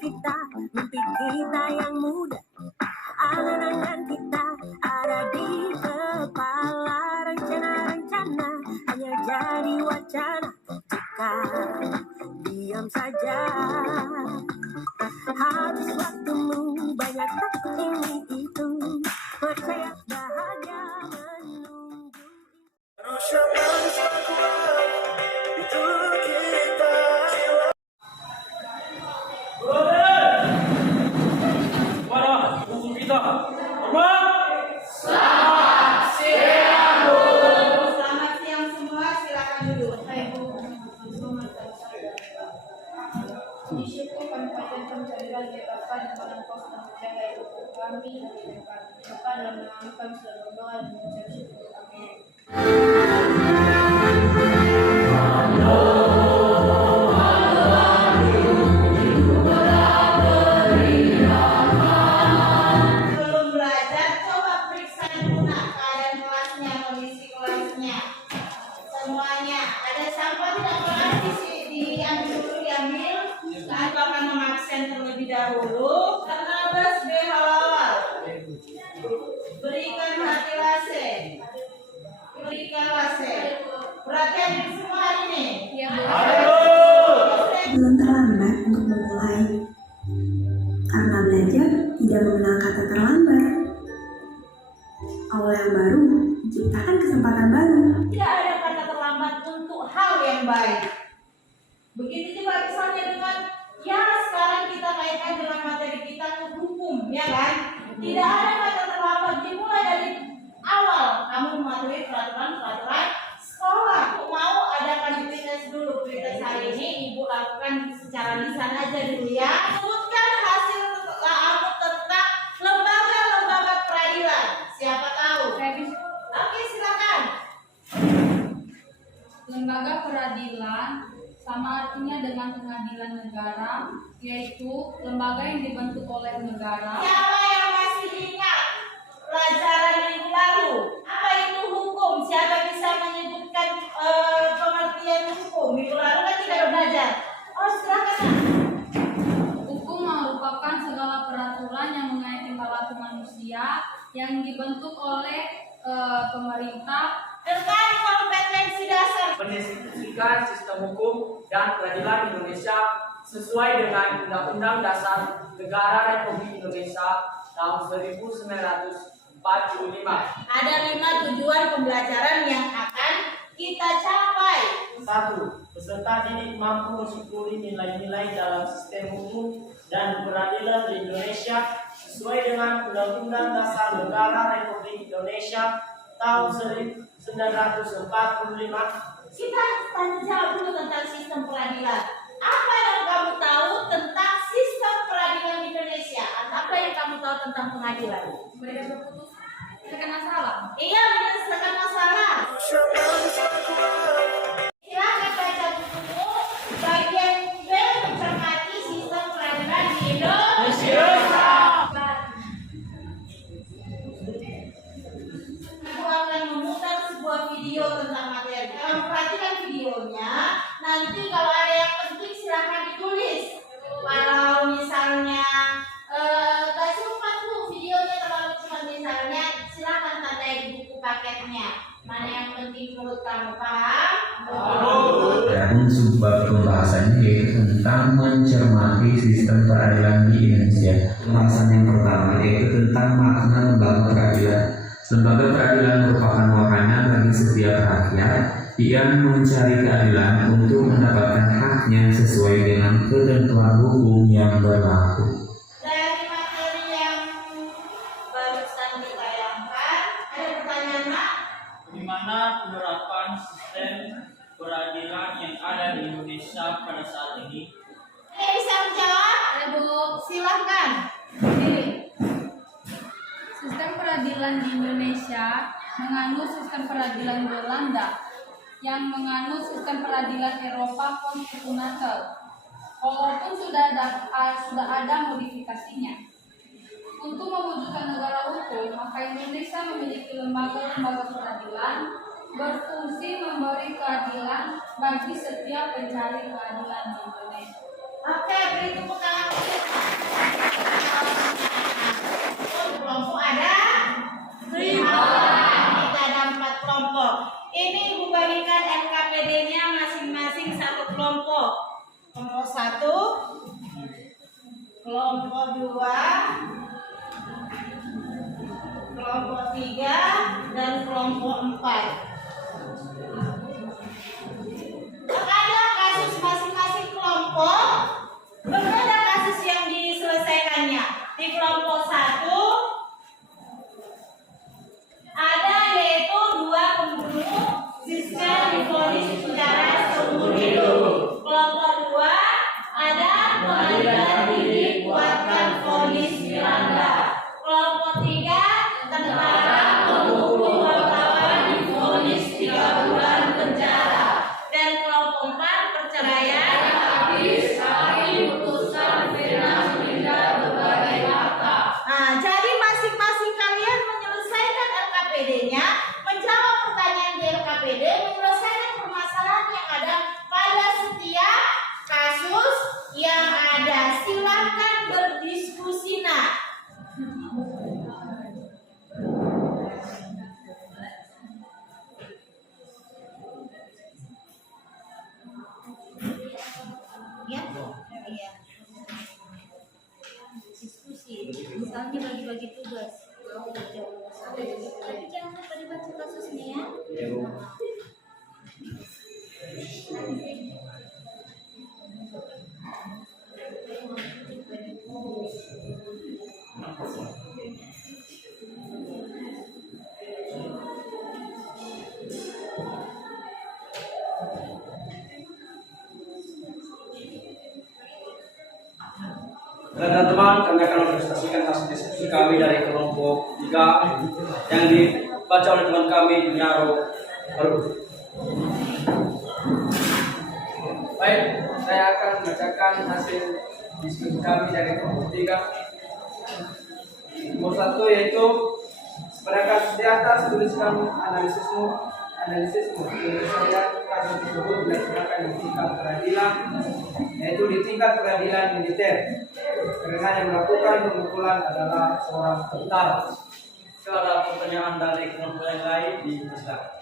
kita, mimpi kita yang muda, angan-angan kita ada di kepala, rencana-rencana hanya jadi wacana jika diam saja. Habis waktumu banyak tak ini itu, percaya bahagia menunggu. Itu kita. Para musuh kita, hormat. Selamat siang, Bu. Selamat siang semua, silakan duduk. Hai, Bu. Disyukur Kabupaten Pencarian diharapkan dengan pos dan menjaga ibu kami depan dan mengamalkan sudah berdoa dan mengucap syukur. Amin. Belum belajar, coba periksa dulu keadaan kelasnya, kondisi kelasnya. Semuanya ada sampah tidak kelas diambil dulu, diambil. Lalu akan mengabsen terlebih dahulu. Karena B halal. Berikan hati lase. Berikan lase. Perhatian di semua hari ini. Belum terlambat untuk memulai, karena belajar tidak mengenal kata terlambat. Awal yang baru menciptakan kesempatan baru. Tidak ada kata terlambat untuk hal yang baik. Begitu juga misalnya dengan sekarang kita kaitkan dengan materi kita ke hukum, ya kan? Tidak ada kata terlambat, dimulai dari awal kamu mematuhi peraturan sekolah. Aku mau adakan pretest dulu. Pretest hari ini Ibu lakukan secara lisan aja dulu ya. Sebutkan hasil kamu tentang lembaga-lembaga peradilan. Siapa tahu? Oke, silakan. Lembaga peradilan sama artinya dengan pengadilan negara, yaitu lembaga yang dibentuk oleh negara. Siapa yang masih ingat pelajaran minggu lalu? Apa itu hukum? Siapa bisa menyebutkan pengertian hukum? Minggu lalu kan tidak belajar. Oh, silakan. Hukum merupakan segala peraturan yang mengaitkan perilaku manusia yang dibentuk oleh pemerintah Dengan kompetensi dasar. Mendiskusikan sistem hukum dan peradilan Indonesia sesuai dengan Undang-Undang Dasar Negara Republik Indonesia tahun 1945. Ada 5 tujuan pembelajaran yang akan kita capai. 1. Peserta didik mampu mensyukuri nilai-nilai dalam sistem hukum dan peradilan di Indonesia sesuai dengan Undang-Undang Dasar Negara Republik Indonesia tahun 1945. Kita tanya jawab dulu tentang sistem peradilan. Apa yang kamu tahu tentang sistem peradilan di Indonesia? Apa yang kamu tahu tentang pengadilan? mereka berputus terkena salah. Iya, menyelesaikan masalah. Silakan baca bukumu. Bagian B mencermati sistem peradilan di Indonesia. Aku akan memutar sebuah video tentang materi. Kalau perhatikan videonya, nanti kalau ada yang penting silahkan ditulis. Kalau misalnya gak sempat tuh videonya terlalu cuma misalnya, silahkan tandai di buku paketnya. Mana yang penting menurut kamu, paham? Dan subbab pembahasannya yaitu tentang mencermati sistem peradilan di Indonesia. Pembahasan yang pertama yaitu tentang makna lembaga peradilan. Lembaga peradilan merupakan wahana bagi setiap rakyat yang mencari keadilan untuk mendapatkan haknya sesuai dengan ketentuan hukum yang berlaku. Dari materi yang barusan ditayangkan, ada pertanyaan, Mak? Bagaimana penerapan sistem peradilan yang ada di Indonesia pada saat ini? Bisa menjawab? Ada Bu. Silahkan. Jadi, sistem peradilan di Indonesia menganut sistem peradilan Belanda yang menganut sistem peradilan Eropa konstitusional. Walaupun sudah ada modifikasinya. Untuk mewujudkan negara hukum, maka Indonesia memiliki lembaga-lembaga peradilan berfungsi memberi keadilan bagi setiap pencari keadilan di Indonesia. Oke, beri tepuk tangan. kelompok 2, kelompok 3, dan kelompok 4. Ada kasus masing-masing kelompok, berbeda kasus yang diselesaikannya. Di kelompok 1 ada yaitu 2 pembunuh siswa divonis penjara seumur hidup. Kelompok 2 ada pengadilan tinggi kuatkan vonis Miranda. Kelompok 3 tentara pembunuh wartawan divonis 3 bulan penjara. Dan kelompok 4 perceraian habis hakim putuskan pena Miranda berbagai harta. Nah, jadi masing-masing kalian menyelesaikan LKPD-nya, menjawab pertanyaan di LKPD, menyelesaikan permasalahan yang ada pada setiap kasus yang ada. Silakan berdiskusi, nak. Ya, iya. Diskusi, misalnya bagi-bagi tugas. Tapi jangan lupa dibaca kasusnya ya. Teman-teman, kami akan mempresentasikan hasil diskusi kami dari kelompok 3 yang dibaca oleh teman kami Junyaro Harun. Baik, saya akan membacakan hasil diskusi kami dari kelompok 3. Nomor 1 yaitu pada kasus di atas tuliskan analisismu. Penyelesaian kasus tersebut dilaksanakan di tingkat peradilan, yaitu di tingkat peradilan militer, karena yang melakukan pemukulan adalah seorang tentara. Kalau pertanyaan dari kelompok yang lain dipersilakan.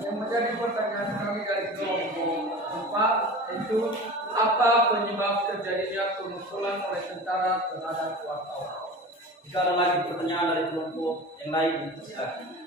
Yang menjadi pertanyaan kami dari kelompok 4 yaitu apa penyebab terjadinya pemukulan oleh tentara terhadap wartawan? Jika ada lagi pertanyaan dari kelompok yang lain, silakan.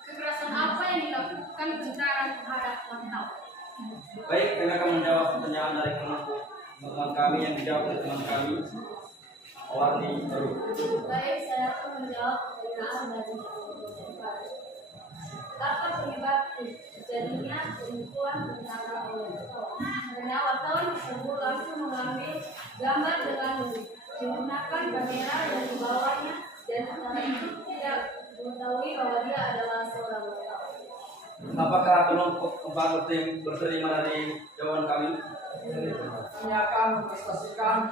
Kekerasan apa yang dilakukan tentara terhadap wartawan? Baik, kami akan menjawab pertanyaan dari kelompok teman kami yang dijawab oleh teman kami Warni Baru. Baik, saya akan menjawab pertanyaan dari kelompok 4. Apa penyebab terjadinya pemukulan tentara oleh wartawan? Karena wartawan tersebut langsung mengambil gambar dengan menggunakan kamera yang dibawanya dan tentara itu tidak mengetahui bahwa dia adalah seorang wartawan. Apakah kelompok 4 berterima dari jawaban kami? Kami akan mempresentasikan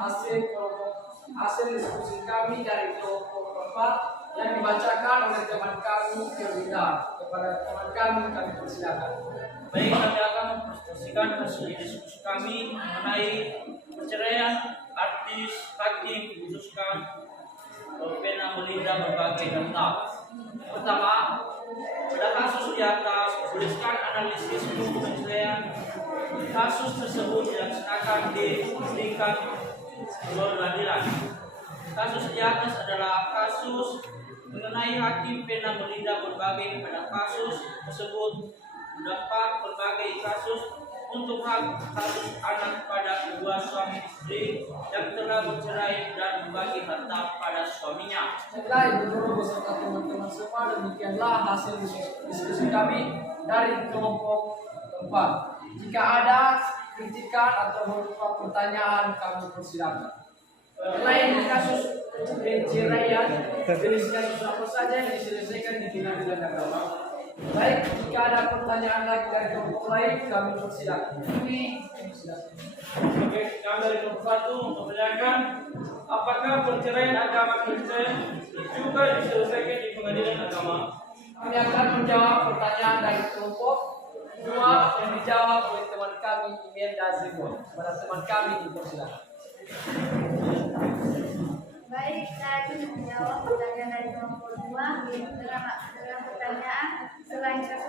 hasil diskusi kami dari kelompok 4 yang dibacakan oleh teman kami Firwida. Kepada teman kami persilakan. Baik, kami akan mempresentasikan hasil diskusi kami mengenai perceraian artis hakim diputuskan pena Melinda berbagai harta. Pertama, pada kasus di atas tuliskan analisis perceraian. Kasus tersebut dilaksanakan di tingkat peradilan. Kasus di atas adalah kasus mengenai hakim pena Melinda berbagai pada kasus tersebut mendapat berbagai kasus untuk hak kasus anak pada kedua suami istri yang telah bercerai dan berbagi harta pada suaminya. Baik, Guru beserta teman-teman semua, demikianlah hasil diskusi kami dari kelompok 4. Jika ada kritikan atau berupa pertanyaan, kami persilakan. Selain kasus perceraian, jenis kasus apa saja yang diselesaikan di pengadilan agama? Baik, jika ada pertanyaan lagi dari kelompok lain, kami persilakan. Oke, kami dari kelompok 1 mempertanyakan apakah perceraian agama Kristen juga diselesaikan di pengadilan agama? Kami akan menjawab pertanyaan dari kelompok 2 yang dijawab oleh teman kami Imelda Zebo. Kepada teman kami dipersilakan. Baik, saya akan menjawab pertanyaan dari kelompok 2 dengan pertanyaan selain kasus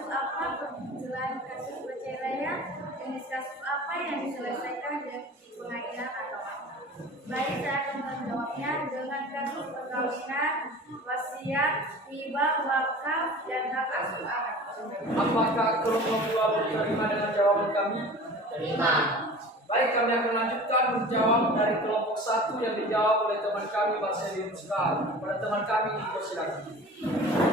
Apakah kelompok 2 menerima dengan jawaban kami? Terima. Baik, kami akan lanjutkan menjawab dari kelompok 1 yang dijawab oleh teman kami Marcelin Sekar. Pada teman kami, silakan.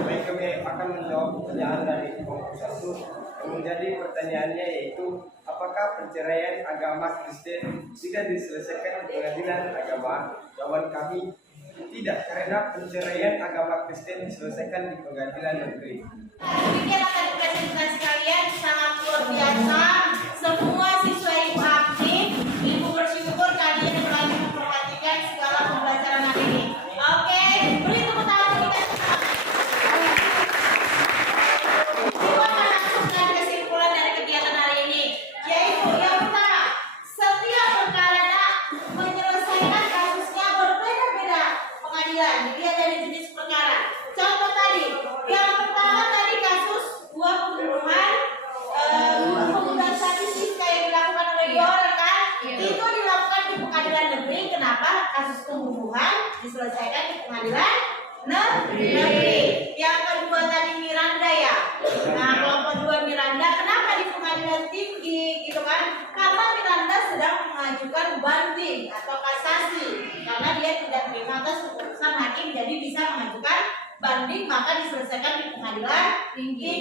Baik, kami akan menjawab pertanyaan dari kelompok 1 yang menjadi pertanyaannya yaitu apakah perceraian agama Kristen sudah diselesaikan di pengadilan agama? Jawaban kami tidak, karena perceraian agama Kristen diselesaikan di pengadilan negeri. Demikian akan sekalian sangat luar biasa. Semua siswa ibu aktif, ibu bersyukur kalian telah memperhatikan segala pembelajaran hari ini. Oke, beri tepuk tangan kita. Kita akan langsungkan kesimpulan dari kegiatan hari ini, yaitu yang pertama, setiap perkara menyelesaikan kasusnya berbeda-beda pengadilan, dilihat dari jenis perkara. Contoh tadi, yang pertama tadi kasus dua pembunuhan, pembunuhan sadis kayak dilakukan oleh dua orang kan? Itu dilakukan di pengadilan negeri. Kenapa? Kasus pembunuhan diselesaikan di pengadilan negeri. Yang kedua tadi Miranda ya. Nah, kelompok 2 Miranda, kenapa di pengadilan tinggi gitu kan? Karena Miranda sedang mengajukan banding atau kasasi karena dia tidak terima atas keputusan hakim, jadi bisa mengajukan banding, maka diselesaikan di pengadilan tinggi.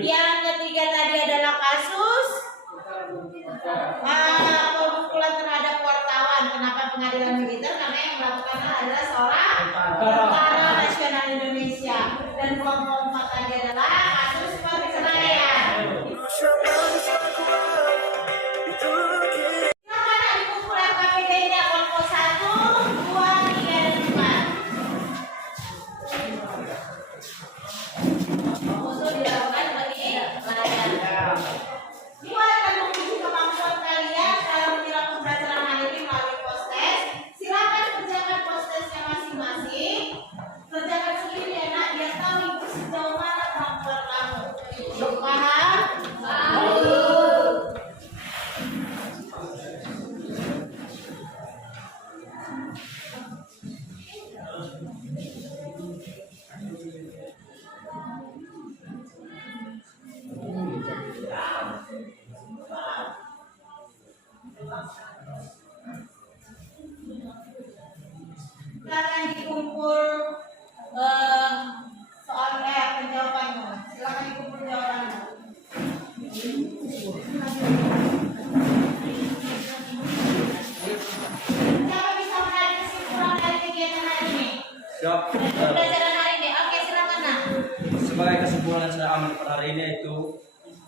Yang ketiga tadi adalah kasus pemukulan terhadap wartawan. Kenapa pengadilan militer? Karena yang melakukannya adalah seorang tentara nasional Indonesia. Dan kelompok 4 tadi adalah kasus perceraian. Silakan adik kumpulan KPD-nya kelompok 1, 2, 3, dan 4. Usul dilakukan bagi pelajaran. Ini akan menguji kemampuan kalian dalam menjelang pembelajaran hari ini melalui post-test. Silakan kerjakan post-testnya masing-masing. Kerjakan sendiri ya nak, biar tahu ibu sejauh mana kemampuan kamu. Paham? Silakan dikumpul soal penjawabannya. Silakan dikumpul jawabannya. Siapa bisa menarik kesimpulan dari kegiatan hari ini? Siap. Pembelajaran hari ini. Oke, silakan nak. Sebagai kesimpulan yang saya ambil pada hari ini yaitu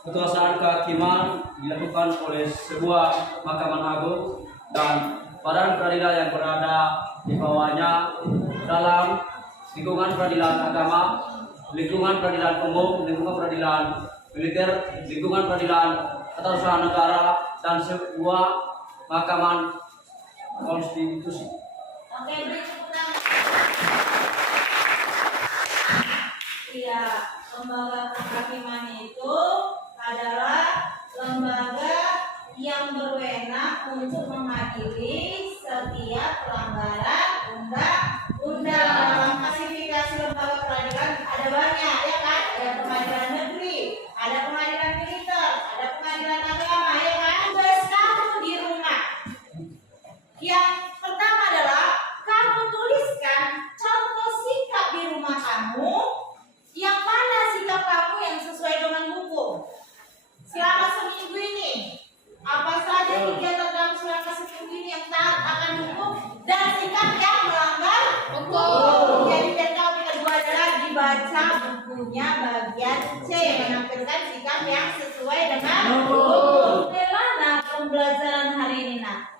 kekuasaan kehakiman dilakukan oleh sebuah Mahkamah Agung dan badan peradilan yang berada di bawahnya dalam lingkungan peradilan agama, lingkungan peradilan umum, lingkungan peradilan militer, lingkungan peradilan tata usaha negara, dan sebuah mahkamah konstitusi. Oke, beri tepuk tangan. Iya, lembaga kehakiman itu adalah lembaga yang berwenang untuk mengadili setiap pelanggaran undang-undang. Dalam klasifikasi lembaga peradilan ada banyak ya kan? Ada pengadilan negeri, ada pengadilan militer, ada pengadilan agama ya kan? Tugas kamu di rumah. Yang pertama adalah kamu tuliskan contoh sikap di rumah kamu. Yang mana sikap kamu yang sesuai dengan hukum? Selama seminggu ini, apa saja kegiatan kamu selama seminggu ini yang taat akan hukum dan sikap yang melanggar hukum. Jadi yang kami kedua adalah dibaca bukunya bagian C, menampilkan sikap yang sesuai dengan hukum. Bagaimana pembelajaran hari ini nak?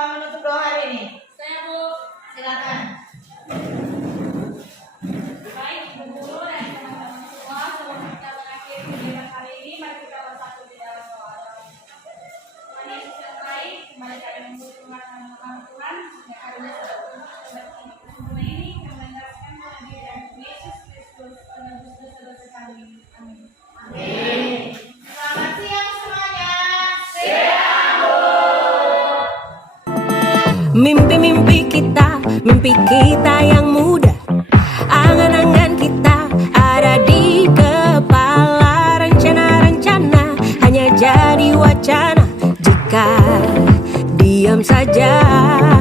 Menutup doa hari ini. Saya Bu. Silakan. Baik, Ibu Guru dan teman-teman semua, sebelum kita mengakhiri kegiatan hari ini, mari kita bersatu di dalam doa. Tuhan Yesus yang baik, kembali kami memuji Tuhan dan mengenal Tuhan, yang karunia ini, kami menjelaskan Tuhan diri dan Yesus Kristus, penebus dosa-dosa kami. Amin. mimpi kita yang muda. Angan-angan kita ada di kepala, rencana-rencana hanya jadi wacana jika diam saja.